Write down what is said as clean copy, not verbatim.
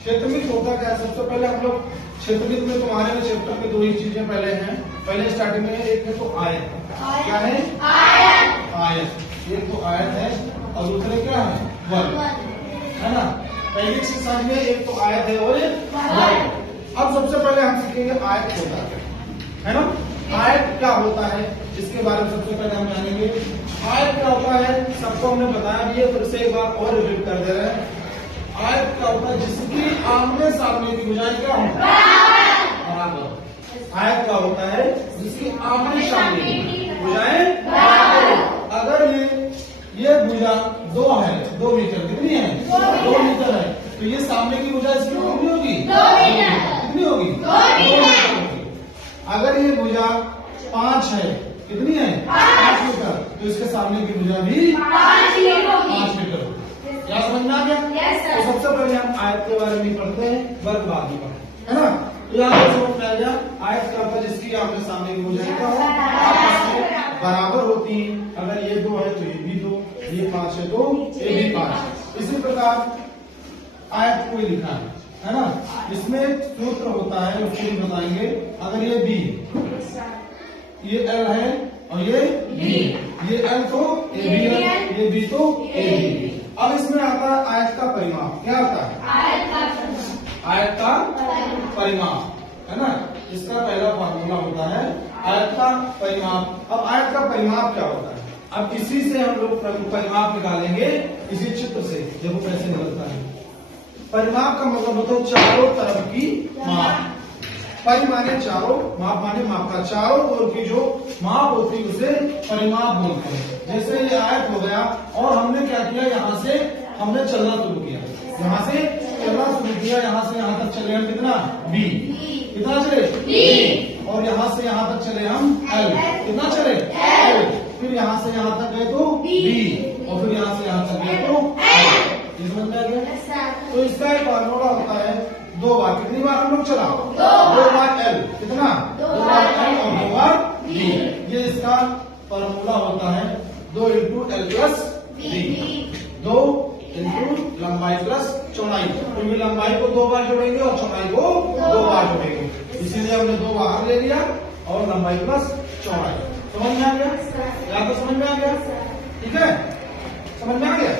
क्षेत्रमित होता क्या है? सबसे पहले हम लोग क्षेत्रमित में तुम्हारे चैप्टर में दो ही चीजें पहले हैं। पहले स्टार्टिंग में एक है तो आयत, क्या है? आयत। आयत, एक तो आयत है और दूसरे क्या है? वर्ग, है ना। पहली एक्सरसाइज में एक तो आयत है और एक वर्ग। अब सबसे पहले हम सीखेंगे आयत होता है ना। आयत क्या होता है इसके बारे में सबसे पहले हम जानेंगे। आयत क्या होता है सबको हमने बताया भी है, फिर से एक बार और रिपीट कर दे रहे हैं। आयत क्या होता है? जिसकी आमने सामने की भुजाएं क्या हो? बराबर। आयत क्या होता है? जिसकी आमने सामने की भुजाएं बराबर। अगर ये भुजा 2 है, 2 मीटर, कितनी है? 2 मीटर है, तो ये सामने की भुजा इसकी कितनी होगी? 2 मीटर। कितनी होगी? 2 मीटर होगी। अगर ये भुजा 5 है, कितनी है? 5 मीटर, तो इसके सामने की भुजा भी 5 मीटर होगी। क्या समझ में आ गया? तो सबसे पहले हम आयत के बारे में पढ़ते हैं, वर्ग बाद में पढ़ते हैं, है ना। तो यहाँ पर समझ में आ गया आयत क्या होता है? जिसकी आमने सामने की भुजाएं क्या हो? आपस में बराबर होती है। अगर ये 2 है तो ये भी 2, ये 5 है तो ये भी 5। इसी प्रकार आयत को लिखा है ना। इसमें सूत्र होता है, उसको भी बताएंगे। अगर ये बी, ये एल है और ये बी, ये एल तो ए बी है, ये बी तो ए बी। अब इसमें आता है आयत का परिमाप। क्या आता है? आयत का परिमाप, है ना। इसका पहला फार्मूला होता है आयत का परिमाप। अब आयत का परिमाप क्या होता है? अब इसी से हम लोग परिमाप निकालेंगे, इसी चित्र से। देखो कैसे निकलता है। परिमाप का मतलब होता है चारों तरफ की माप। परि माने चारों, माप माने माप का चारों ओर की जो माप होती है उसे परिमाप बोलते हैं। जैसे ये आयत हो गया और हमने क्या किया, यहाँ से हमने चलना शुरू किया, यहाँ से चलना शुरू किया, यहाँ से यहाँ तक चले हम कितना? बी। कितना चले? बी। और यहाँ से यहाँ तक चले हम एल। कितना चले? एल। फिर यहाँ से यहाँ तक गए तो बी, और फिर यहाँ से यहाँ तक गए तो एल। समझ में आ गया? तो इसका एक फॉर्मूला होता है 2 बार। कितनी बार हम लोग चला? 2 बार एल। कितना? 2 बार एल और 2 बार बी। ये इसका फॉर्मूला होता है 2 into L plus B. 2 into लंबाई प्लस चौड़ाई, क्योंकि लंबाई को 2 बार जोड़ेंगे और चौड़ाई को 2 बार जोड़ेंगे, इसीलिए हमने 2 बार ले लिया और लंबाई प्लस चौड़ाई। समझ में आ गया? या तो समझ में आ गया? ठीक है, समझ में आ गया।